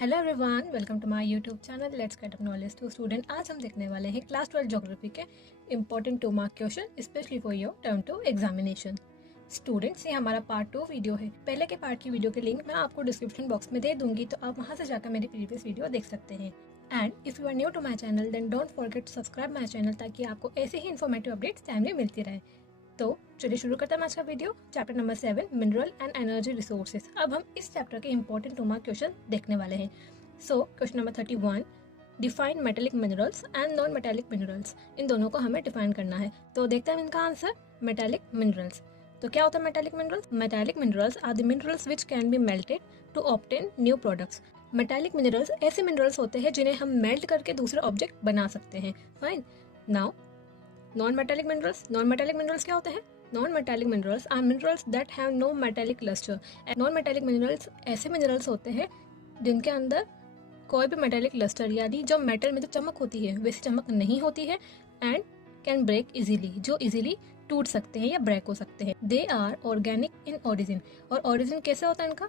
Hello everyone, welcome to my YouTube channel let's get up knowledge to student. आज हम देखने वाले हैं क्लास 12 ज्योग्राफी के important 2 mark question specially for your term two examination. Students, ये हमारा part 2 video है। पहले के पार्ट की वीडियो के लिंक मैं आपको डिस्क्रिप्शन बॉक्स में दे दूंगी, तो आप वहां से जाकर मेरी प्रीवियस वीडियो देख सकते हैं। And if you are new to my channel then don't forget to subscribe my channel, ताकि आपको ऐसे ही इन्फॉर्मेटिव अपडेट्स टाइमली मिलती रहे। तो चलिए शुरू करते हैं आज का video. Chapter number 7, mineral and energy resources. अब हम इस चैप्टर के इंपॉर्टेंट 2 मार्क क्वेश्चन देखने वाले हैं। So question number 31, define metallic minerals and non metallic minerals. इन दोनों को हमें डिफाइन करना है। तो देखते हैं इनका आंसर। मेटेलिक मिनरल्स, तो क्या होता है metallic minerals? Metallic minerals are the minerals which can be melted to obtain new products. Metallic minerals ऐसे मिनरल्स होते हैं जिन्हें हम मेल्ट करके दूसरे ऑब्जेक्ट बना सकते हैं। Fine. Now non metallic minerals. Non metallic minerals क्या होते हैं? Non metallic minerals are minerals that have no metallic lustre. Non metallic minerals ऐसे मिनरल्स होते हैं जिनके अंदर कोई भी मेटेलिक लस्टर, यानी जो मेटल में तो चमक होती है वैसी चमक नहीं होती है, एंड कैन ब्रेक इजीली, जो इजीली टूट सकते हैं या ब्रेक हो सकते हैं। They are organic in origin. और ओरिजिन कैसे होता है इनका?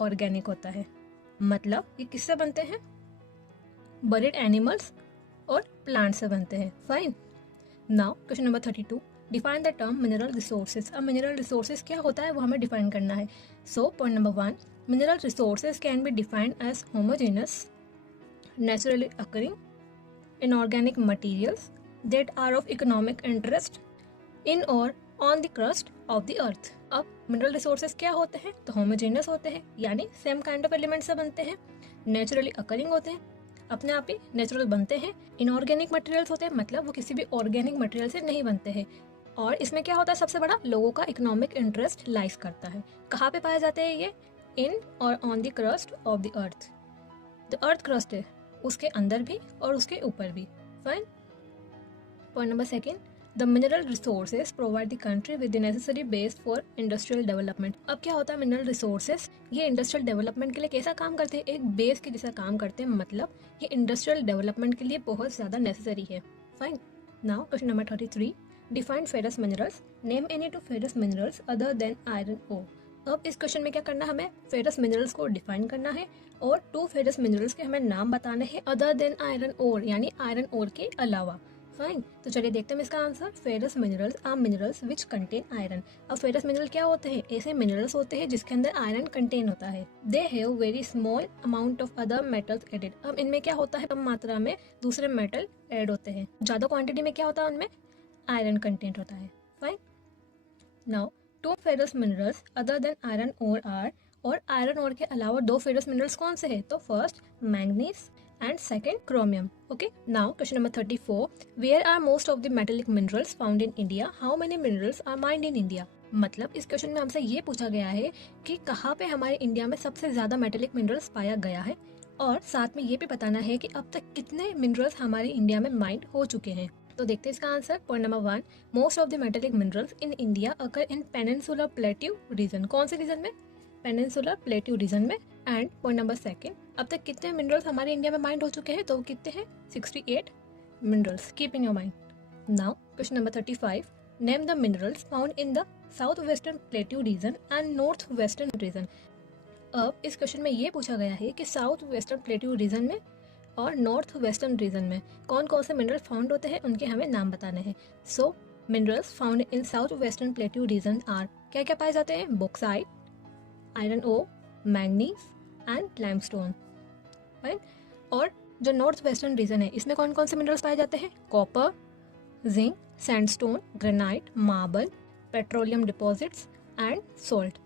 ऑर्गेनिक होता है। मतलब ये किससे बनते हैं? बरीड एनिमल्स और प्लांट से बनते हैं। Fine. Now question number 32, define the term mineral resources. अब मिनरल रिसोर्सेज क्या होता है वो हमें डिफाइन करना है। So point number 1, mineral resources can be defined as homogeneous, naturally occurring, inorganic materials that are of economic interest in or on the crust of the earth। अब mineral resources क्या होते हैं? तो homogeneous होते हैं, यानी same kind of element से बनते हैं। naturally occurring होते हैं, अपने आप ही नेचुरल बनते हैं। इनऑर्गेनिक मटेरियल्स होते हैं, मतलब वो किसी भी ऑर्गेनिक मटेरियल से नहीं बनते हैं। और इसमें क्या होता है? सबसे बड़ा, लोगों का इकोनॉमिक इंटरेस्ट लाइज करता है। कहाँ पे पाए जाते हैं ये? इन और on the crust of the earth. The earth crust है उसके अंदर भी और उसके ऊपर भी। Fine. Point number 2, the mineral resources provide the country with the necessary base for industrial development. अब क्या होता है मिनरल रिसोर्सेज? ये इंडस्ट्रियल डेवलपमेंट के लिए कैसा काम करते हैं? एक बेस के जैसा काम करते हैं, मतलब ये इंडस्ट्रियल डेवलपमेंट के लिए बहुत ज़्यादा नेसेसरी है। Fine. Now question number 33, define ferrous minerals. Name any 2 ferrous minerals other than iron ore. अब इस क्वेश्चन में क्या करना है? हमें फेरस मिनरल्स को डिफाइन करना है और 2 फेरस मिनरल्स के हमें नाम बताने हैं अदर देन आयरन ओर, यानी आयरन ओर के अलावा। फाइन। तो चलिए देखते हैं इसका answer. Ferrous minerals are minerals which contain iron. अब फेरस मिनरल क्या होते हैं? ऐसे मिनरल्स होते हैं जिसके अंदर आयरन कंटेन होता है। They have very small amount of other metals added. अब इनमें क्या होता है? कम मात्रा में दूसरे मेटल ऐड होते हैं। ज्यादा क्वांटिटी में क्या होता है? उनमें आयरन कंटेंट होता है। Fine. Now 2 ferrous minerals other than iron ore are, और आयरन ओर के अलावा 2 फेरस मिनरल्स कौन से हैं? तो first manganese and second chromium. Okay. Now question number 34, where are most of the metallic minerals found in India? How many minerals are mined in India. मतलब इस question में हमसे ये पूछा गया है कि कहाँ पे हमारे इंडिया में सबसे ज्यादा मेटेलिक मिनरल्स पाया गया है, और साथ में ये भी बताना है कि अब तक कितने मिनरल्स हमारे इंडिया में माइंड हो चुके हैं। तो देखते हैं इसका answer. Point number 1, most of the metallic minerals in India occur in peninsular plateau region. कौन से रीजन में? पेनिनसुलर प्लेट्यू रीजन में। एंड पॉइंट नंबर 2, अब तक कितने मिनरल्स हमारे इंडिया में माइंड हो चुके हैं? तो वो कितने हैं? 68 minerals. Keep in your mind. Now question number 35, name the minerals found in the south western plateau reason and north western region. अब इस क्वेश्चन में ये पूछा गया है कि साउथ वेस्टर्न प्लेट्यू रीजन में और नॉर्थ वेस्टर्न रीजन में कौन कौन से मिनरल्स फाउंड होते हैं, उनके हमें नाम बताने हैं। So minerals found in south western plateau region are, क्या क्या पाए जाते हैं? Bauxite, iron ore, manganese and limestone. Right. और जो नॉर्थ वेस्टर्न रीजन है इसमें कौन कौन से मिनरल्स पाए जाते हैं? Copper, zinc, sandstone, granite, marble, petroleum deposits and salt.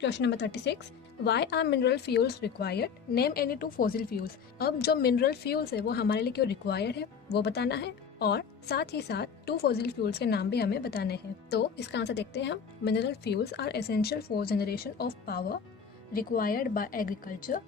Question number 36, why are mineral fuels required? Name any 2 fossil fuels. अब जो मिनरल फ्यूल्स है वो हमारे लिए क्यों रिक्वायर्ड है वो बताना है, और साथ ही साथ 2 फॉसिल फ्यूल्स के नाम भी हमें बताने हैं। तो इसका आंसर देखते हैं हम। Mineral fuels are essential for generation of power required by agriculture,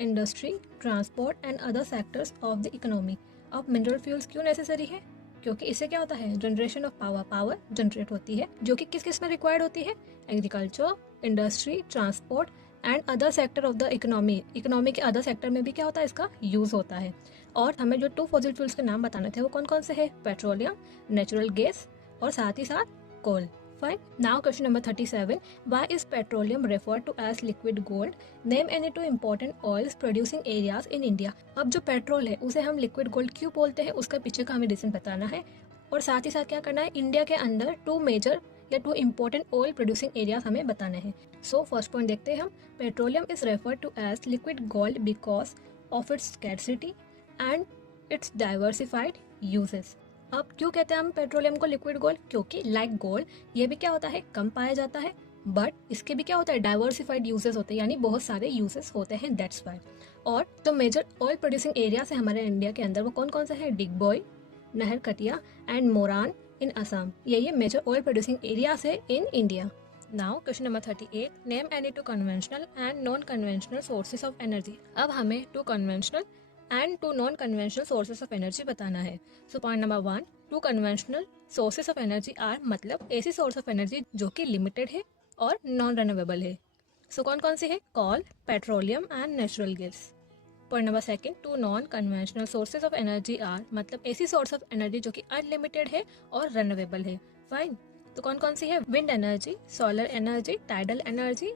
industry, transport and other sectors of the economy. अब मिनरल फ्यूल्स क्यों नेसेसरी है? क्योंकि इससे क्या होता है? Generation of power, power generate होती है, जो कि किस किस में रिक्वायर्ड होती है? Agriculture, industry, transport and other sector of the economy. Economy के अदर सेक्टर में भी क्या होता है? इसका यूज होता है। और हमें जो 2 फॉसिल फ्यूल्स के नाम बताने थे वो कौन कौन से हैं? पेट्रोलियम, नेचुरल गैस और साथ ही साथ कोल। Fine. Now question number 37. Why is petroleum referred to as liquid gold? Name any two important oils producing areas in India. अब जो पेट्रोल है उसे हम लिक्विड गोल्ड क्यों बोलते हैं उसका पीछे का हमें रीजन बताना है और साथ ही साथ क्या करना है, इंडिया के अंदर टू मेजर या two important oil producing areas हमें बताने हैं. सो फर्स्ट पॉइंट देखते हैं हम. Petroleum is referred to as liquid gold because of its scarcity and its diversified uses. अब क्यों कहते हैं हम पेट्रोलियम को लिक्विड गोल्ड? क्योंकि लाइक गोल्ड ये भी क्या होता है, कम पाया जाता है, बट इसके भी क्या होता है, डाइवर्सिफाइड यूजेस होते हैं, यानी बहुत सारे यूजेस होते हैं, दैट्स वाई. और जो मेजर ऑयल प्रोड्यूसिंग एरियाज है हमारे इंडिया के अंदर वो कौन कौन से हैं? Digboi, Naharkatia and Moran in Assam. ये मेजर ऑयल प्रोड्यूसिंग एरियाज है in India. Now question number 38. Name any two conventional and non conventional sources of energy. अब हमें two conventional and two non conventional sources of energy बताना है. So point number 1. Two conventional sources of energy are मतलब ऐसी source of energy जो कि limited है और नॉन रिन्यूएबल है. सो कौन कौन सी है? Coal, petroleum and natural gas. Point number 2. Two non conventional sources of energy are मतलब ऐसी सोर्स ऑफ एनर्जी जो कि अनलिमिटेड है और रिन्यूएबल है. फाइन. तो कौन कौन सी है? Wind energy, solar energy, tidal energy,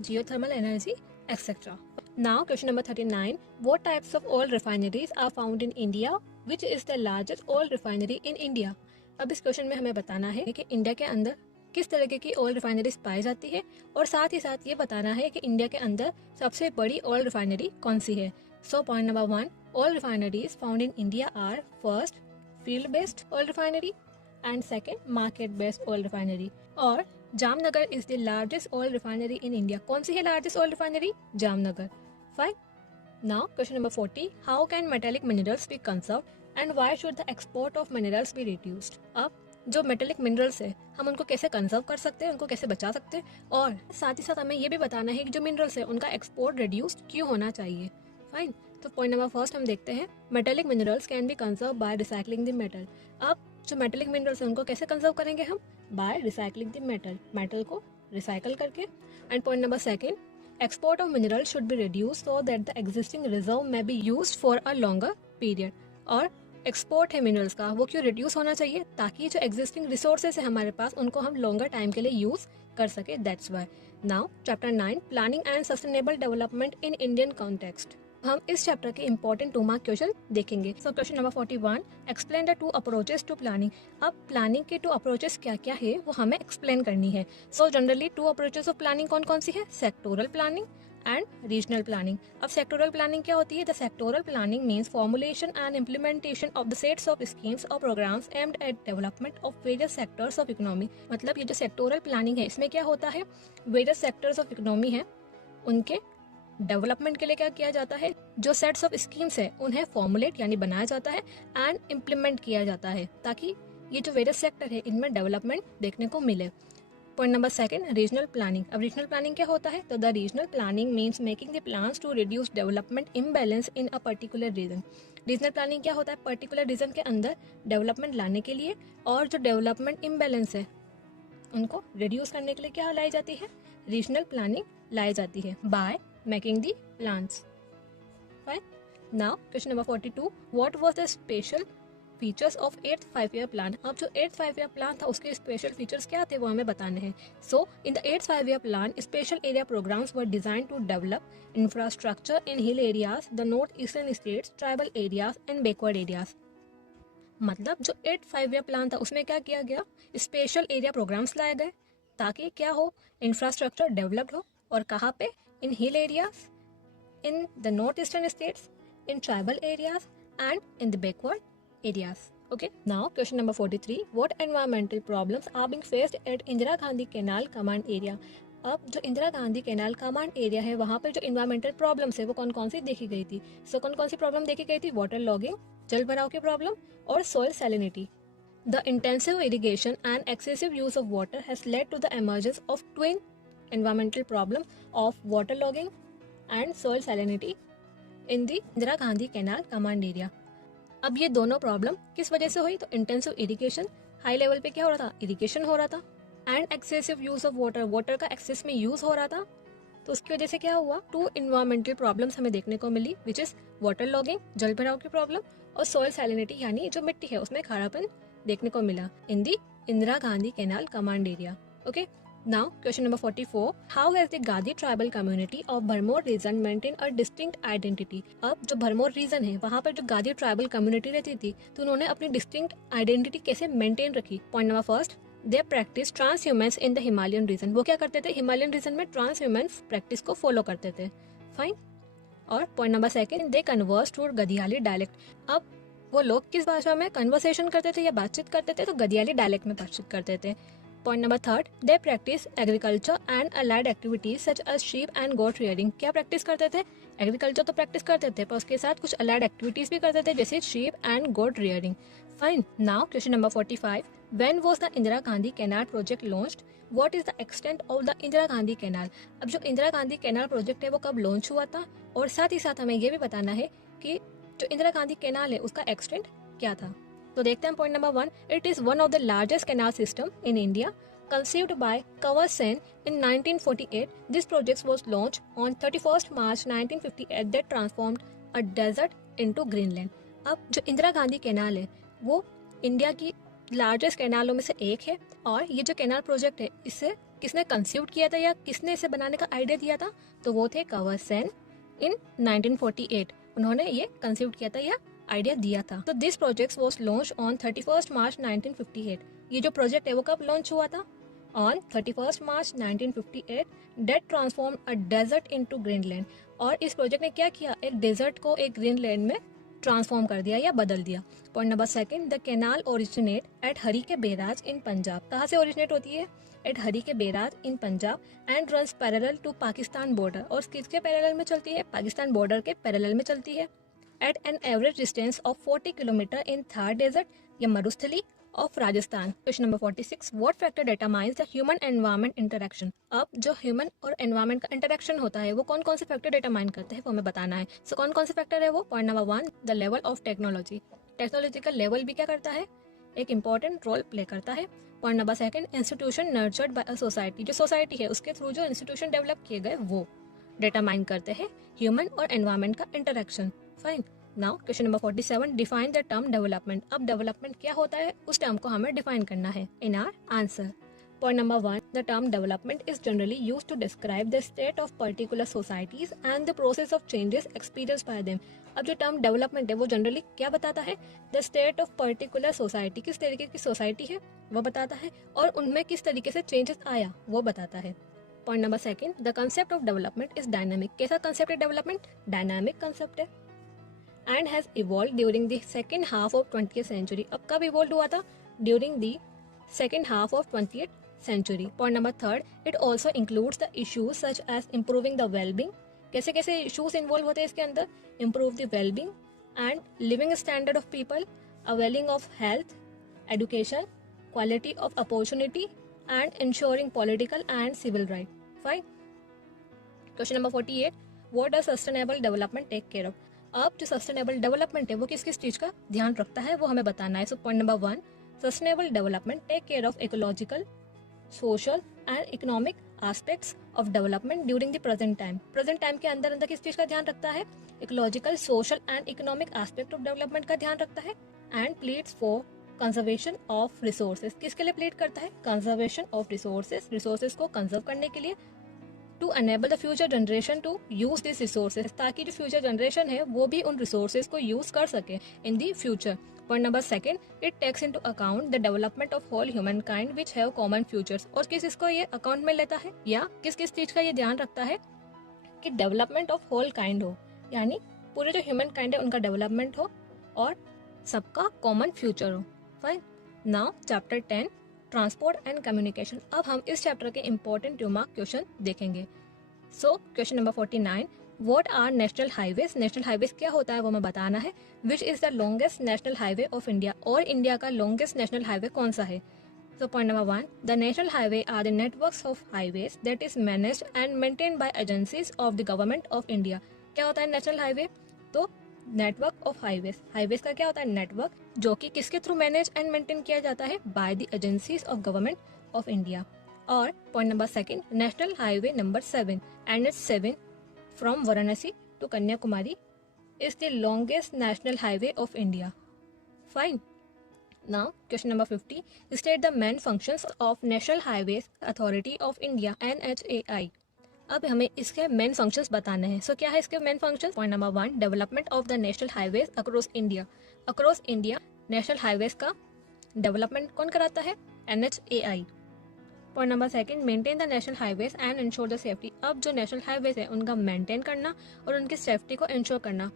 geothermal energy etcetera. Now question number 39. What types of oil refineries are found in India? Which is the largest oil refinery in India? अब इस question में हमें बताना है कि इंडिया के अंदर किस तरीके की ऑयल रिफाइनरीज पाई जाती है और साथ ही साथ ये बताना है कि इंडिया के अंदर सबसे बड़ी ऑयल रिफाइनरी कौन सी है. So point number 1. Oil refineries found in India are first field based oil refinery and second market based oil refinery. और Jamnagar is the largest oil refinery in India. कौन सी है largest oil refinery? Jamnagar. Fine. Now question number 40. How can metallic minerals be conserved and why should the export of minerals be reduced? अब जो metallic minerals है हम उनको कैसे conserve कर सकते हैं, उनको कैसे बचा सकते हैं और साथ ही साथ हमें ये भी बताना है कि जो मिनरल्स है उनका एक्सपोर्ट रिड्यूस्ड क्यों होना चाहिए. फाइन. तो पॉइंट नंबर 1 हम देखते हैं. Metallic minerals can be conserve by recycling the metal. अब जो मेटेलिक मिनरल्स है उनको कैसे कंजर्व करेंगे हम? By recycling the metal, metal को रिसाइकल करके. And point number 2. Export of minerals should be reduced so that the existing reserve may be used for a longer period. और एक्सपोर्ट है minerals का वो क्यों रिड्यूस होना चाहिए? ताकि जो एग्जिस्टिंग रिसोर्सेज है हमारे पास उनको हम लॉन्गर टाइम के लिए यूज कर सके, that's why. Now chapter 9. Planning and sustainable development in Indian context. हम इस चैप्टर के इंपॉर्टेंट 2 मार्क क्वेश्चन देखेंगे. So question number 41. Explain the 2 approaches to planning. अब प्लानिंग के 2 अप्रोचेस क्या क्या है वो हमें एक्सप्लेन करनी है. So generally 2 approaches of planning कौन कौन सी है? Sectoral planning and regional planning. अब सेक्टोरल प्लानिंग क्या होती है? The sectoral planning means formulation and implementation of the sets of schemes और programmes aimed at development of various sectors of economy. मतलब ये जो सेक्टोरल प्लानिंग है इसमें क्या होता है, वेरियस सेक्टर्स ऑफ इकोनॉमी है उनके डेवलपमेंट के लिए क्या किया जाता है, जो सेट्स ऑफ स्कीम्स है उन्हें फॉर्मुलेट यानी बनाया जाता है एंड इम्प्लीमेंट किया जाता है ताकि ये जो वेरियस सेक्टर है इनमें डेवलपमेंट देखने को मिले. Point number 2. Regional planning. अब रीजनल प्लानिंग क्या होता है? तो the regional planning means making the plans to reduce development imbalance in a particular region. Regional planning क्या होता है? पर्टिकुलर रीजन के अंदर डेवलपमेंट लाने के लिए और जो डेवलपमेंट इम्बैलेंस है उनको रिड्यूस करने के लिए क्या लाई जाती है? रीजनल प्लानिंग लाई जाती है bye making the plans. Fine. Now question number 42. What was the special features of 8th 5-year plan? अब जो 8th 5-year plan था उसके special features क्या थे वो हमें बताने हैं. So in the 8th 5-year plan, special area programs were designed to develop infrastructure in hill areas, the northeastern states, tribal areas and backward areas. मतलब जो 8th 5-year plan था उसमें क्या किया गया? स्पेशल एरिया प्रोग्राम्स लाए गए ताकि क्या हो, इंफ्रास्ट्रक्चर डेवलप्ड हो. और कहाँ पे? In hill areas, in the northeastern states, in tribal areas and in the backward areas. Okay. Now question number 43. What environmental problems are being faced at Indira Gandhi Canal Command Area? अब जो Indira Gandhi canal command area है वहाँ पे जो environmental problems है वो कौन कौन सी देखी गई थी? सो कौन कौन सी प्रॉब्लम देखी गई थी? वाटर लॉगिंग, जल भराव की प्रॉब्लम और soil salinity. The intensive irrigation and excessive use of water has led to the emergence of twin environmental problem of water logging and soil salinity in the Indira Gandhi canal command area. अब ये दोनों problem किस वजह से हुई? तो intensive irrigation, high level पे क्या हो रहा था? इरिगेशन हो रहा था and excessive use of water, water का एक्सेस में यूज हो रहा था. तो उसकी वजह से क्या हुआ? 2 इन्वायरमेंटल प्रॉब्लम्स हमें देखने को मिली विच इज वाटर लॉगिंग, जल भराव की प्रॉब्लम और सॉइल सैलिनिटी यानी जो मिट्टी है उसमें खारापन देखने को मिला इन दी Indira Gandhi Canal Command Area. Okay. Now question number 44. How has the Gadi tribal community of Bharmor region maintained a distinct identity? अब जो भरमौर रीजन है वहाँ पर जो गादी ट्राइबल कम्युनिटी रहती थी तो उन्होंने अपनी डिस्टिंक्ट आइडेंटिटी कैसे मेंटेन रखी? Point number first, they practice transhumance in the Himalayan region. वो क्या करते थे? हिमालयन रीजन में ट्रांस ह्यूमन्स प्रैक्टिस को फॉलो करते थे. फाइन. और point number second, they converse to Gadiyali dialect. अब वो लोग किस भाषा में कन्वर्सेशन करते थे या बातचीत करते थे? तो गदियाली डायलेक्ट में बातचीत करते थे. Point number third, they practice agriculture and allied activities such as sheep and goat rearing. क्या प्रैक्टिस करते थे? एग्रीकल्चर तो प्रैक्टिस करते थे पर उसके साथ कुछ अलाइड एक्टिविटीज भी करते थे जैसे sheep and goat rearing. Fine. Now question number 45. When was the Indira Gandhi Canal project launched? What is the extent of the Indira Gandhi Canal? अब जो इंदिरा गांधी कैनाल प्रोजेक्ट है वो कब लॉन्च हुआ था और साथ ही साथ हमें ये भी बताना है कि जो इंदिरा गांधी कैनाल है उसका एक्सटेंट क्या था. तो देखते हैं point number 1. It is one of the largest canal system in India. Conceived by Kanwar Sen in 1948, this project was launched on 31st March 1958 that transformed a desert into Greenland. अब जो Indira Gandhi canal है वो India की largest कैनालों में से एक है और ये जो कैनाल प्रोजेक्ट है इसे किसने कंसीव किया था या किसने इसे बनाने का आइडिया दिया था? तो वो थे कंवर सेन इन 1948. उन्होंने ये कंसीव किया था या आइडिया दिया था. तो this project was launch on 31st March 1958. ये जो प्रोजेक्ट है वो कब लॉन्च हुआ था? On 31st March 1958. That transform a desert into green land. और इस प्रोजेक्ट ने क्या किया? एक डेजर्ट को एक ग्रीनलैंड में ट्रांसफॉर्म कर दिया या बदल दिया. Point number second, the canal originate at Harike barrage in Punjab. कहाँ से ओरिजिनेट होती है? At Harike barrage in Punjab and runs parallel to Pakistan border. और किसके पैरेलल में चलती है? पाकिस्तान बॉर्डर के पैरेलल में चलती है. At an average distance of 40 kilometre in Thar desert या Marusthali of Rajasthan. Question number 46. What factor determines the human environment interaction. अब जो ह्यूमन और एनवायरनमेंट का इंटरेक्शन होता है वो कौन कौन से फैक्टर डिटरमाइन करते हैं वो हमें बताना है. सो कौन कौन से फैक्टर है वो? Point number 1, the level of technology. Technology का लेवल भी क्या करता है? एक इंपॉर्टेंट रोल प्ले करता है. Point number second, institution nurtured by a society. जो सोसाइटी है उसके थ्रू जो इंस्टीट्यूशन डेवलप किए गए वो डिटरमाइन करते हैं ह्यूमन और एनवायरनमेंट का interaction. Fine. Now question number 47. Define the term development. अब डेवलपमेंट क्या होता है उस टर्म को हमें डिफाइन करना है in our answer. Point number 1, the term development is generally used to describe the state of particular societies and the process of changes experience by them. अब जो टर्म डेवलपमेंट है वो जनरली क्या बताता है? The state of particular society. किस तरीके की सोसाइटी है वो बताता है और उनमें किस तरीके से चेंजेस आया वो बताता है. Point number second, the concept of development is dynamic. कैसा कंसेप्ट है डेवलपमेंट? डायनामिक कंसेप्ट है and has evolved during the second half of 20th century. अब कब इवॉल्व हुआ था? during the second half of 20th century. Point number 3, it also includes the issues such as improving the well-being. कैसे कैसे issues involve होते हैं इसके अंदर? improve the well-being and living standard of people, availing of health, education, quality of opportunity and ensuring political and civil right. Fine. Question number 48, what does sustainable development take care of? अब जो sustainable development है वो किस किस चीज का ध्यान रखता है वो हमें बताना है. So point number 1, sustainable development take care of ecological, social and economic aspects of development during the present time. Present time के अंदर अंदर किस चीज का ध्यान रखता है? Ecological, social and economic aspect of development का ध्यान रखता है. And pleads for conservation of resources. किसके लिए प्लीड करता है? Conservation of resources. रिसोर्सेज को कंजर्व करने के लिए. To enable the future generation to use this resources. ताकि जो फ्यूचर जनरेशन है वो भी उन रिसोर्सेज को यूज कर सके in the future. Point number second, it takes into account the development of whole human kind which have common futures. और किस इसको ये अकाउंट में लेता है या किस किस चीज का ये ध्यान रखता है कि डेवलपमेंट ऑफ होल काइंड हो, यानी पूरे जो ह्यूमन काइंड है उनका डेवलपमेंट हो और सबका कॉमन फ्यूचर हो. Fine. Now chapter 10, transport and communication. अब हम इस चैप्टर के इंपॉर्टेंट 2 मार्क क्वेश्चन देखेंगे. So question number 49, what are national highways. National highways क्या होता है वो हमें बताना है. Which is the longest national highway of India. और इंडिया का लॉन्गेस्ट नेशनल हाईवे कौन सा है? So point number 1, the national highway are the networks of highways that is managed and maintained by agencies of the government of India. क्या होता है national highway? तो network of highways. Highways का क्या होता है? नेटवर्क, जो कि किसके थ्रू मैनेज एंड मेंटेन किया जाता है? By the agencies of government of India. और point number 2, national highway number 7 NH7 from Varanasi to Kanyakumari is the longest national highway of India. Fine. Now, question number 50. State the main functions of National Highways Authority of India NHAI. अब हमें इसके main functions बताने हैं. सो क्या है इसके main functions? Point number 1, development of the national highways across India. Across India national highways का development कौन कराता है? NHAI. Point number 2, maintain the national highways and ensure the safety. अब जो नेशनल हाईवेज है उनका मेंटेन करना और उनकी सेफ्टी को इंश्योर करना,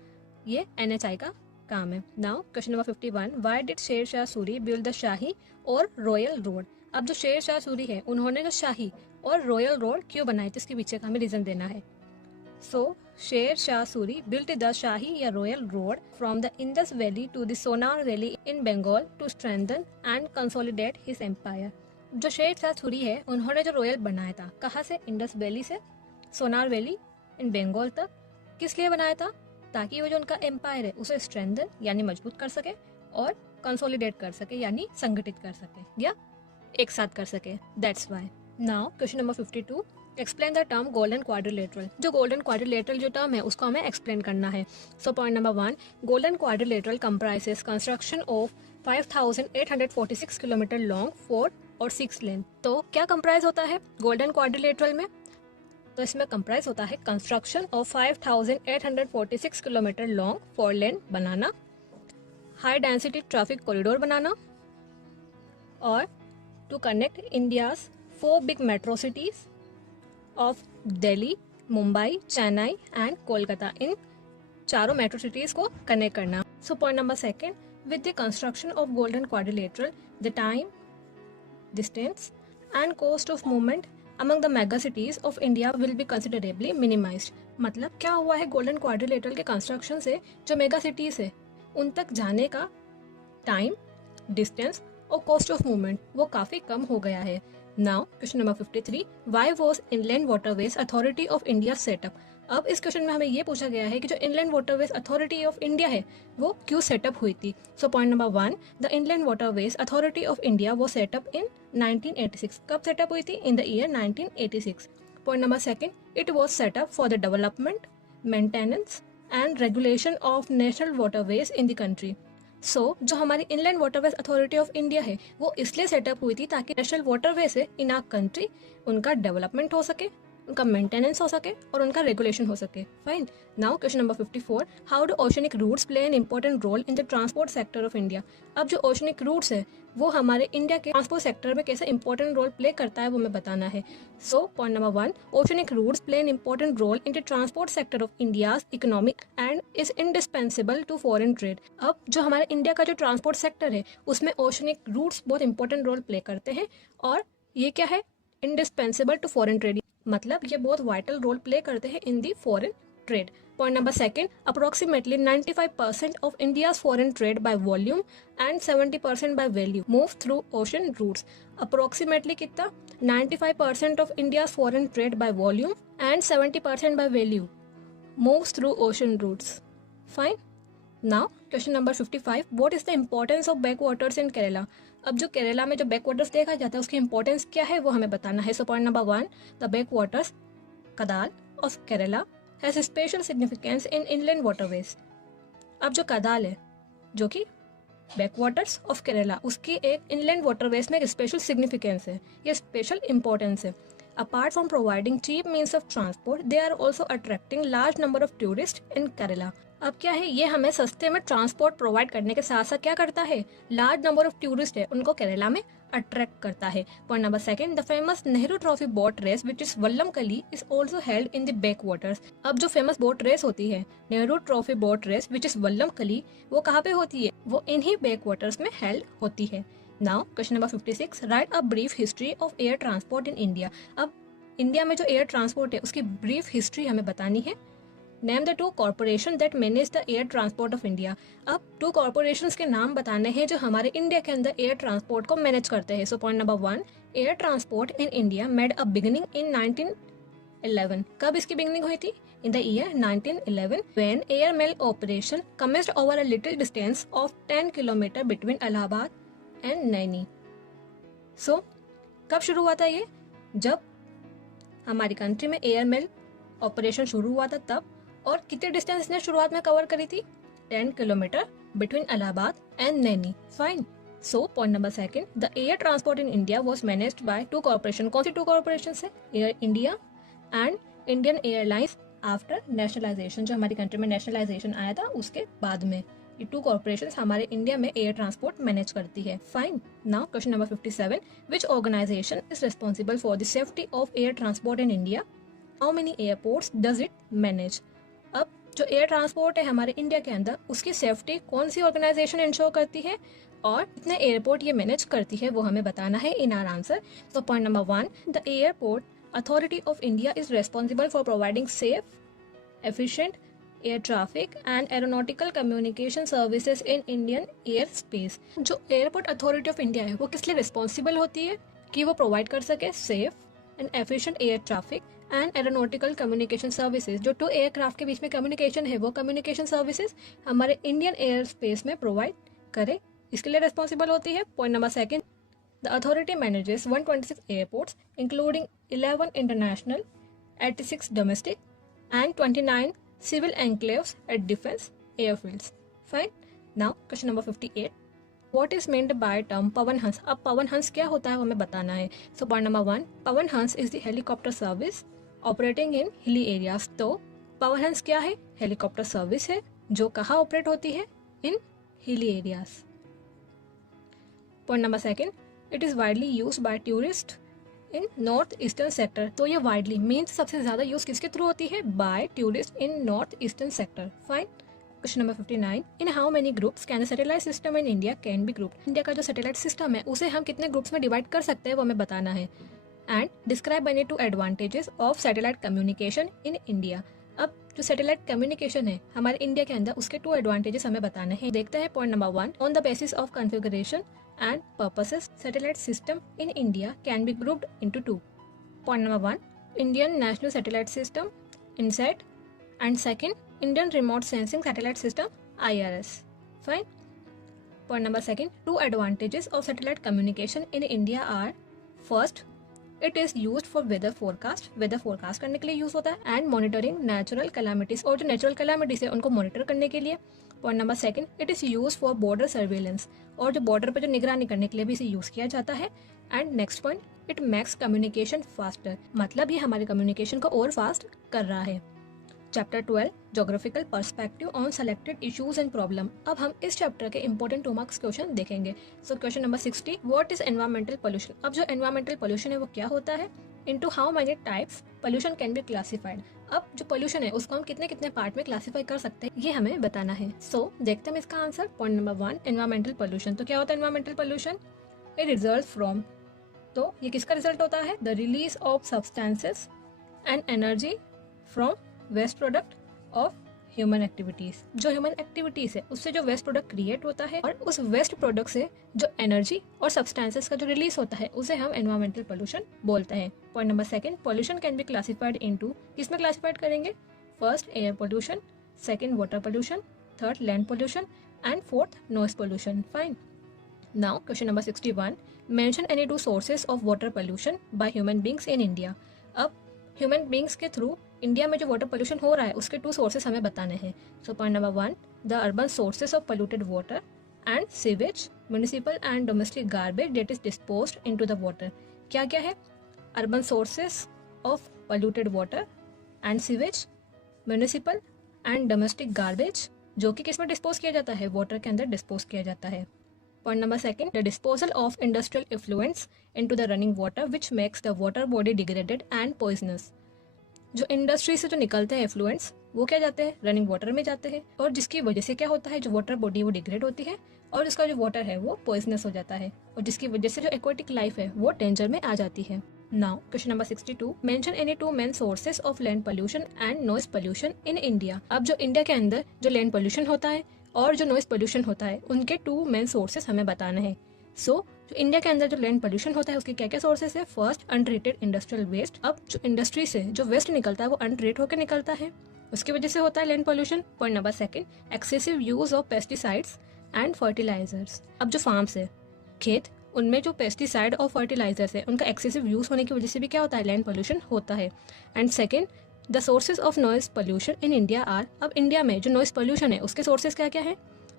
ये NHAI का काम है. Now question number 51. Why did शेर शाह सूरी बिल्ड द शाही और रॉयल रोड. अब जो शेर शाह सूरी है उन्होंने जो शाही और रॉयल रोड क्यों बनाए थे, इसके पीछे का हमें रीजन देना है. So Sher Shah Suri built the Shahi या royal road from the Indus valley to the Sonar valley in Bengal to strengthen and consolidate his empire. जो शेर शाह सूरी है उन्होंने जो रॉयल बनाया था, कहाँ से? इंडस वैली से सोनार वैली इन बंगाल तक. किस लिए बनाया था? ताकि वो जो उनका एम्पायर है उसे स्ट्रेंथन यानी मजबूत कर सके और कंसोलिडेट कर सके यानी संगठित कर सके या एक साथ कर सके. That's why. Now question number 52. Explain the term golden quadrilateral. जो गोल्डन क्वाड्रिलेटरल जो टर्म है उसको हमें एक्सप्लेन करना है. So point number 1, golden quadrilateral comprises construction of 5846 kilometre long 4 और 6 लेन. तो क्या कंप्राइज होता है गोल्डन क्वाड्रिलेटरल में? तो इसमें कंप्राइज होता है construction of 5846 kilometre long 4 lane बनाना, हाई डेंसिटी ट्रैफिक कॉरिडोर बनाना, और to connect India's 4 big metro cities of Delhi, Mumbai, Chennai and Kolkata. इन चारों मेट्रो सिटीज को कनेक्ट करना. So point number 2, with the construction of golden quadrilateral the time, distance and cost of movement among the mega cities of India will be considerably minimized. मतलब क्या हुआ है golden quadrilateral के construction से जो mega cities है उन तक जाने का टाइम, डिस्टेंस और कॉस्ट ऑफ मूवमेंट वो काफी कम हो गया है. Now question number 53. Why was inland waterways authority of India setup. अब इस क्वेश्चन में हमें ये पूछा गया है कि जो inland waterways authority of India है वो क्यों सेटअप हुई थी. So point number 1, the inland waterways authority of India वो सेटअप इन 1986. कब सेटअप हुई थी? In the year 1986. Point number 2, it was setup for the development, maintenance and regulation of national waterways in the country. So जो हमारी inland waterways authority of India है वो इसलिए setup हुई थी ताकि नेशनल वाटरवेज है इन आर कंट्री उनका डेवलपमेंट हो सके, उनका मेंटेनेंस हो सके और उनका रेगुलेशन हो सके. Fine. Now question number 54. How do oceanic routes play an important role in the transport sector of India. अब जो ओशनिक रूट्स है वो हमारे इंडिया के ट्रांसपोर्ट सेक्टर में कैसे इंपॉर्टेंट रोल प्ले करता है वो हमें बताना है. So point number 1, oceanic routes play an important role in the transport sector of India's economy and is indispensable to foreign trade. अब जो हमारे इंडिया का जो ट्रांसपोर्ट सेक्टर है उसमें ओशनिक रूट्स बहुत इंपॉर्टेंट रोल प्ले करते हैं और ये क्या है? Indispensable to foreign trade. मतलब ये बहुत वाइटल रोल प्ले करते हैं in the foreign trade. Point number 2, approximately 95% of India's foreign trade by volume and 70% by value move through ocean routes. Approximately कितना? 95% of India's foreign trade by volume and 70% by value moves through ocean routes. Fine. Now question number 55. What is the importance of backwaters in Kerala. अब जो केरला में जो backwaters देखा जाता है उसकी importance क्या है वो हमें बताना है. So point number 1, the backwaters kadal of Kerala has special significance in inland waterways. अब जो कदाल है जो कि बैकवाटर्स ऑफ केरला उसकी एक इनलैंड वाटरवेज में एक स्पेशल सिग्निफिकेंस है, ये स्पेशल इंपॉर्टेंस है. Apart from providing cheap means of transport, they are also attracting large number of tourists in Kerala. अब क्या है, ये हमें सस्ते में ट्रांसपोर्ट प्रोवाइड करने के साथ साथ क्या करता है? लार्ज नंबर ऑफ टूरिस्ट है उनको केरला में अट्रैक्ट करता है. Point number 2, the famous Nehru trophy boat race which is Vallamkali is also held in the back waters. अब जो फेमस बोट रेस होती है Nehru trophy boat race which is Vallamkali, वो कहाँ पे होती है? वो इन्हीं बैक वाटर्स में हेल्ड होती है. Now question number 56, right a brief history of air transport in India. अब इंडिया में जो एयर ट्रांसपोर्ट है उसकी ब्रीफ हिस्ट्री हमें बतानी है. Name the 2 corporation that manage the air transport of India. अब 2 कॉर्पोरेशंस के नाम बताने हैं जो हमारे इंडिया के अंदर एयर ट्रांसपोर्ट को मैनेज करते हैं. So point number 1, air transport in India made a beginning in 1911. कब इसकी बिगिनिंग हुई थी? In the year 1911 when air mail operation commenced over a little distance of 10 kilometre between Allahabad and Naini. So कब शुरू हुआ था ये? जब हमारी कंट्री में एयर मेल ऑपरेशन शुरू हुआ था तब. और कितने डिस्टेंस ने शुरुआत में कवर करी थी? 10 kilometre between Allahabad and Naini. Fine. So point number second, the air transport in India was managed by two corporation. कौन सी टू कॉर्पोरेशन है? Air India and Indian airlines after nationalisation. जो हमारी कंट्री में नेशनलाइजेशन आया था उसके बाद में ये टू कॉर्पोरेशन हमारे इंडिया में एयर ट्रांसपोर्ट मैनेज करती है। Fine. Now question number 57, which organisation is responsible for the safety of air transport in India? How many airports does it manage? अब जो एयर ट्रांसपोर्ट है हमारे इंडिया के अंदर उसकी सेफ्टी कौन सी ऑर्गेनाइजेशन इंश्योर करती है और कितने एयरपोर्ट ये मैनेज करती है वो हमें बताना है in our answer. So point number 1, the airport authority of India is responsible for providing safe, efficient air traffic and aeronautical communication services in Indian air space. जो एयरपोर्ट अथॉरिटी ऑफ इंडिया है वो किस लिए responsible होती है? कि वो provide कर सके safe and efficient air traffic and aeronautical communication services. जो टू एयरक्राफ्ट के बीच में कम्युनिकेशन है वो कम्युनिकेशन सर्विसेज हमारे इंडियन एयर स्पेस में प्रोवाइड करे, इसके लिए रिस्पॉन्सिबल होती है। Point number second, the authority manages 126 airports including 11 international, 86 domestic and 29 civil enclaves at defense airfields. Fine. Now question number 58. What is meant by term Pawan Hans? अब पवन हंस क्या होता है वो हमें बताना है। So point number 1, Pawan Hans is the helicopter service operating in hilly areas. तो पवन हंस क्या है? हेलीकॉप्टर सर्विस है जो कहाँ ऑपरेट होती है? इन hilly areas. Point number 2, it is widely used by tourists in north eastern sector. तो ये वाइडली मीन्स सबसे ज्यादा यूज किसके थ्रू होती है? By tourist in north eastern sector. Fine. Question number 59, in how many groups can satellite system in India can be grouped? India का जो satellite system है उसे हम कितने ग्रुप्स में डिवाइड कर सकते हैं वो हमें बताना है। And describe any 2 advantages of satellite communication in India. अब जो सैटेलाइट कम्युनिकेशन है हमारे इंडिया के अंदर उसके 2 एडवांटेजेस हमें बताने हैं। देखते हैं point number 1, on the basis of configuration and purposes, satellite system in India can be grouped into 2. Point number 1, Indian National Satellite System INSAT, and second, Indian Remote Sensing Satellite System IRS. Fine. Point number 2, 2 advantages of satellite communication in India are, first, it is used for weather forecast. weather forecast करने के लिए use होता है, and monitoring natural calamities, और जो natural calamities है उनको monitor करने के लिए। Point number 2, it is use for border surveillance, और जो बॉर्डर पर जो निगरानी करने के लिए भी इसे यूज़ किया जाता है। And next point, it makes communication faster, मतलब ये हमारे कम्युनिकेशन को और फास्ट कर रहा है। Chapter 12, geographical perspective on selected issues and problem. अब हम इस चैप्टर के इंपॉर्टेंट 2 मार्क्स क्वेश्चन देखेंगे। So question number 60, what is environmental pollution? अब जो एनवायरमेंटल पोल्यूशन है वो क्या होता है? Into how many types pollution can be classified. अब जो पोल्यूशन है उसको हम कितने कितने पार्ट में क्लासिफाई कर सकते हैं ये हमें बताना है। सो देखते हैं इसका answer. Point number 1, environmental pollution. तो क्या होता है environmental pollution? It result from, तो ये किसका रिजल्ट होता है? The release of substances and energy from waste product of human activities. जो ह्यूमन एक्टिविटीज है उससे जो वेस्ट प्रोडक्ट क्रिएट होता है और उस वेस्ट प्रोडक्ट से जो एनर्जी और सब्सटेंसेस का जो रिलीज होता है उसे हम एनवायरमेंटल पोल्यूशन बोलते हैं। Point number 2, pollution can be classified into, किसमें क्लासिफाइड करेंगे? First air pollution, second water pollution, third land pollution and fourth noise pollution. Fine. Now question number 61, mention any 2 sources of water pollution by human beings in India. अब human beings के through India में जो water pollution हो रहा है उसके 2 sources हमें बताने हैं। So point number 1, the urban sources of polluted water and sewage, municipal and domestic garbage that is disposed into the water. क्या क्या है? Urban sources of polluted water and sewage, municipal and domestic garbage, जो कि किस में dispose किया जाता है? वाटर के अंदर डिस्पोज किया जाता है। Point number 2, the disposal of industrial effluents into the running water which makes the water body degraded and poisonous. जो इंडस्ट्री से जो निकलते हैं एफ्लुएंट्स वो क्या जाते हैं? रनिंग वाटर में जाते हैं, और जिसकी वजह से क्या होता है? जो वाटर बॉडी वो डिग्रेड होती है और उसका जो वाटर है वो पॉइजनस हो जाता है, और जिसकी वजह से जो एक्वेटिक लाइफ है वो डेंजर में आ जाती है। Now question number 62, mention any 2 main sources of land pollution and noise pollution in India. अब जो इंडिया के अंदर जो लैंड पोल्यूशन होता है और जो नॉइज पोल्यूशन होता है उनके 2 मेन सोर्सेज हमें बताना है। सो जो इंडिया के अंदर जो लैंड पोल्यूशन होता है उसके क्या क्या सोर्सेस है? First, untreated industrial waste. अब जो इंडस्ट्री से जो वेस्ट निकलता है वो अनट्रीट होकर निकलता है, उसकी वजह से होता है land pollution. Point number 2, excessive use of pesticides and fertilisers. अब जो फार्म्स है, खेत, उनमें जो पेस्टिसाइड और फर्टिलाइजर्स है उनका एक्सेसिव यूज होने की वजह से भी क्या होता है? लैंड पोल्यूशन होता है। And second, the sources of noise pollution in India are. अब इंडिया में जो नॉइज पोल्यूशन है उसके सोर्सेज क्या क्या है?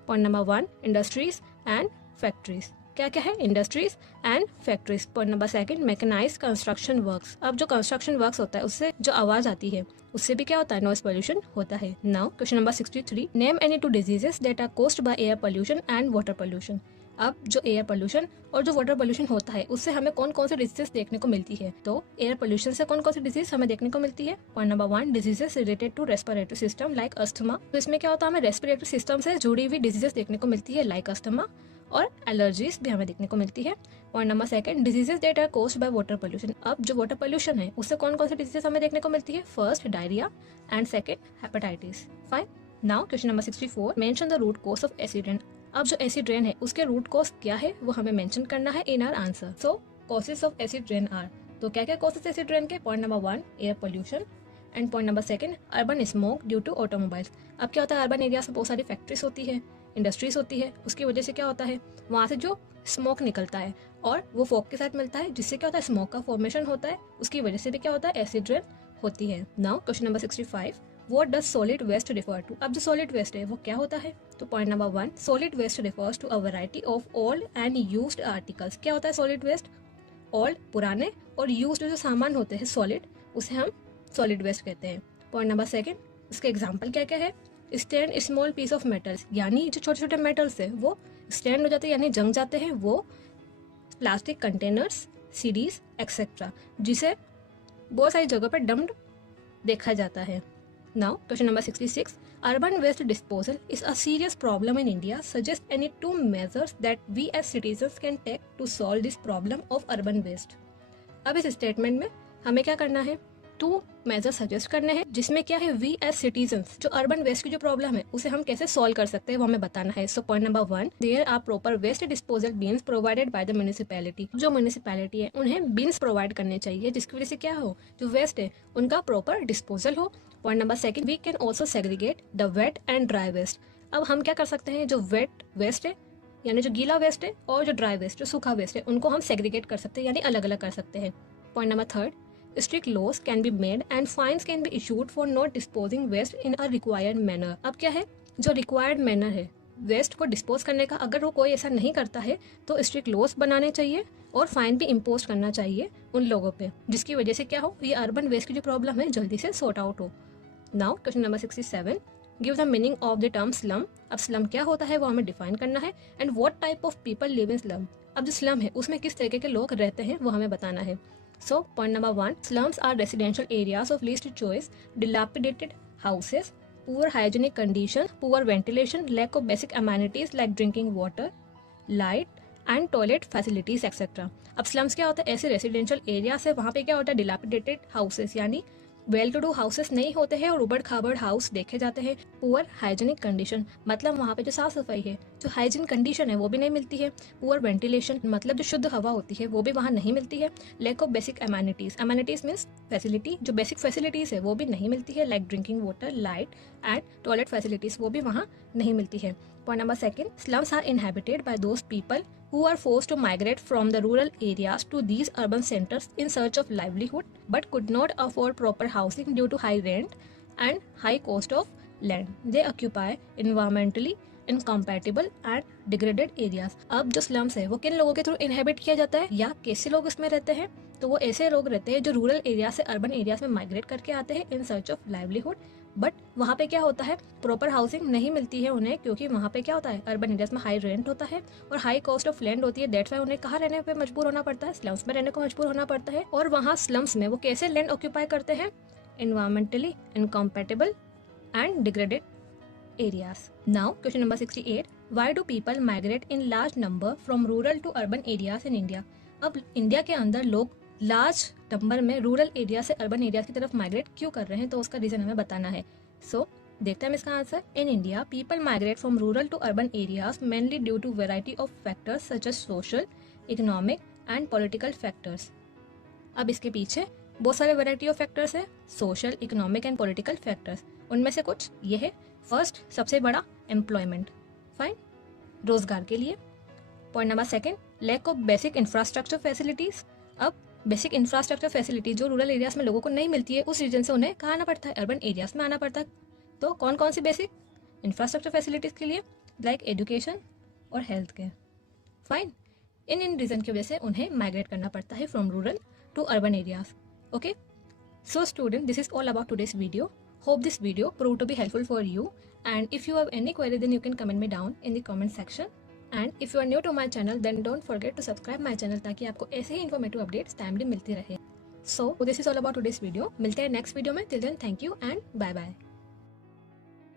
Point number 1, industries and factories. क्या क्या है, industries and factories. Point number second, mechanised construction works. अब जो कंस्ट्रक्शन वर्क्स होता है उससे जो आवाज आती है उससे भी क्या होता है, नॉइज पोल्यूशन होता है। Now question number 63, name any two diseases that are caused by air pollution and water pollution. अब जो एयर पोल्यूशन और जो वाटर पोल्यूशन होता है उससे हमें कौन कौन सी डिजीजेस देखने को मिलती है। तो एयर पोल्यूशन से कौन कौन सी डिजीज हमें देखने को मिलती है। Point number 1, diseases related to respiratory system like asthma. तो इसमें क्या होता है, हमें रेस्पिरेटरी सिस्टम से जुड़ी हुई डिजीजेस देखने को मिलती है लाइक अस्थमा, और एलर्जीज भी हमें देखने को मिलती है। Point number second, diseases that are caused by water pollution. अब जो वाटर पोल्यूशन है उससे कौन कौन सी डिजीजेस हमें देखने को मिलती है। First diarrhoea and second hepatitis. Fine. Now question number 64, mention the root cause of acid rain. अब जो एसिड रेन है उसके रूट कॉज क्या है वो हमें मेंशन करना है in our answer. So causes of acid rain are, तो क्या क्या कॉजेस एसिड रेन के। Point number 1, air pollution, and point number second, urban smoke due to automobiles. अब क्या होता है, अर्बन एरिया में बहुत सारी फैक्ट्रीज होती है, इंडस्ट्रीज होती है, उसकी वजह से क्या होता है, वहाँ से जो स्मोक निकलता है और वो फॉग के साथ मिलता है, जिससे क्या होता है, स्मोक का फॉर्मेशन होता है, उसकी वजह से भी क्या होता है, एसिड रेन होती है। Now question number 65, what does solid waste refer to. अब जो सॉलिड वेस्ट है वो क्या होता है। तो point number 1, solid waste refers to a variety of old and used articles. क्या होता है सॉलिड वेस्ट, ओल्ड पुराने और यूज्ड जो सामान होते हैं सॉलिड, उसे हम सॉलिड वेस्ट कहते हैं। पॉइंट नंबर सेकंड, इसके एग्जांपल क्या क्या है। Stand small piece of metals, यानी जो छोटे छोटे मेटल्स है वो स्टैंड हो जाते हैं यानी जंग जाते हैं, वो प्लास्टिक कंटेनर्स, सीडीज एक्सेट्रा, जिसे बहुत सारी जगह पर डम्प्ड देखा जाता है। Now, question number 66. Urban waste disposal is a serious problem in India. Suggest any 2 measures that we as citizens can take to solve this problem of urban waste. अब इस स्टेटमेंट में हमें क्या करना है, 2 मेजर सजेस्ट करने हैं, जिसमें क्या है, वी एज सिटीजन्स जो अर्बन वेस्ट की जो प्रॉब्लम है उसे हम कैसे सॉल्व कर सकते हैं वो हमें बताना है। So point number 1, there are proper waste disposal bins provided by the municipality. जो म्यूनिसिपैलिटी है उन्हें बीन्स प्रोवाइड करने चाहिए जिसकी वजह से क्या हो, जो वेस्ट है उनका प्रॉपर डिस्पोजल हो। Point number 2, we can also segregate the wet and dry waste. अब हम क्या कर सकते हैं, जो वेट वेस्ट है यानी जो गीला वेस्ट है और जो ड्राई वेस्ट जो सूखा वेस्ट है उनको हम सेग्रीगेट कर सकते हैं यानी अलग अलग कर सकते हैं। Point number 3, strict laws can be made and fines can be issued for not disposing waste in a required manner। अब क्या है, जो required manner है वेस्ट को डिस्पोज करने का, अगर वो कोई ऐसा नहीं करता है तो स्ट्रिक्ट लॉस बनाने चाहिए और फाइन भी इम्पोज करना चाहिए उन लोगों पे, जिसकी वजह से क्या हो, ये अर्बन वेस्ट की जो प्रॉब्लम है जल्दी से सॉर्ट आउट हो। Now question number 67, give the meaning of the term slum. अब स्लम क्या होता है वो हमें डिफाइन करना है, and what type of people live in slum. अब जो स्लम है उसमें किस तरीके के लोग रहते हैं वो हमें बताना है। So, point number 1, slums are residential areas of least choice, dilapidated houses, poor hygienic conditions, poor ventilation, lack of basic amenities like drinking water, light and toilet facilities etc. अब slums क्या होता है, ऐसे रेसिडेंशियल एरियाज है वहाँ पे क्या होता है, dilapidated houses यानी वेल टू डू हाउसेस नहीं होते हैं और उबड़ खाबड़ हाउस देखे जाते हैं। पुअर हाइजीनिक कंडीशन मतलब वहाँ पे जो साफ सफाई है, जो हाइजीन कंडीशन है वो भी नहीं मिलती है। पुअर वेंटिलेशन मतलब जो शुद्ध हवा होती है वो भी वहाँ नहीं मिलती है। Lack of basic amenities, amenities means facility, जो बेसिक फैसिलिटीज है वो भी नहीं मिलती है, like drinking water, light and toilet facilities वो भी वहाँ नहीं मिलती है। Point number 2, slums are inhabited by those people who are forced to migrate from the rural areas to these urban centers in search of livelihood but could not afford proper housing due to high rent and high cost of land. They occupy environmentally incompatible and degraded areas. अब जो slums है वो किन लोगों के through inhabit किया जाता है या कैसे लोग इसमें रहते हैं, तो वो ऐसे लोग रहते हैं जो रूरल एरिया से अर्बन एरियाज में माइग्रेट करके आते हैं in search of livelihood, but वहाँ पे क्या होता है, प्रॉपर हाउसिंग नहीं मिलती है उन्हें, क्योंकि वहाँ पे क्या होता है, अर्बन एरियाज में हाई रेंट होता है और हाई कॉस्ट ऑफ लैंड होती है। दैट्स व्हाई उन्हें कहाँ रहने पे मजबूर होना पड़ता है, स्लम्स में रहने को मजबूर होना पड़ता है। और वहाँ स्लम्स में वो कैसे लैंड ऑक्यूपाई करते हैं, environmentally incompatible and degraded areas. Now question number 68, why do people migrate in large number from rural to urban areas in India. अब इंडिया के अंदर लोग लार्ज नंबर में रूरल एरिया से अर्बन एरिया की तरफ माइग्रेट क्यों कर रहे हैं, तो उसका रीजन हमें बताना है। सो देखते हैं इसका answer. In India people migrate from rural to urban areas mainly due to variety of factors such as social, economic and political factors. अब इसके पीछे बहुत सारे वेराइटी ऑफ फैक्टर्स है, social, economic and political factors. उनमें से कुछ ये है। फर्स्ट सबसे बड़ा एम्प्लॉयमेंट, फाइन, रोजगार के लिए। Point number 2, lack of basic infrastructure facilities. अब बेसिक इंफ्रास्ट्रक्चर फैसिलिटी जो रूरल एरियाज में लोगों को नहीं मिलती है, उस रीजन से उन्हें कहाँ आना पड़ता है, अर्बन एरियाज में आना पड़ता है। तो कौन कौन सी बेसिक इंफ्रास्ट्रक्चर फैसिलिटीज के लिए, लाइक एजुकेशन और हेल्थ केयर, फाइन। इन रीज़न की वजह से उन्हें माइग्रेट करना पड़ता है from rural to urban areas. Okay, so student, this is all about today's video. Hope this video proved to be helpful for you, and if you have any query then you can comment me down in the comment section. And if you are new to my channel then don't forget to subscribe my channel ताकि आपको ऐसे ही informative updates timely मिलती रहे. So this is all about today's video. मिलते हैं next video में. Till then, thank you and bye bye.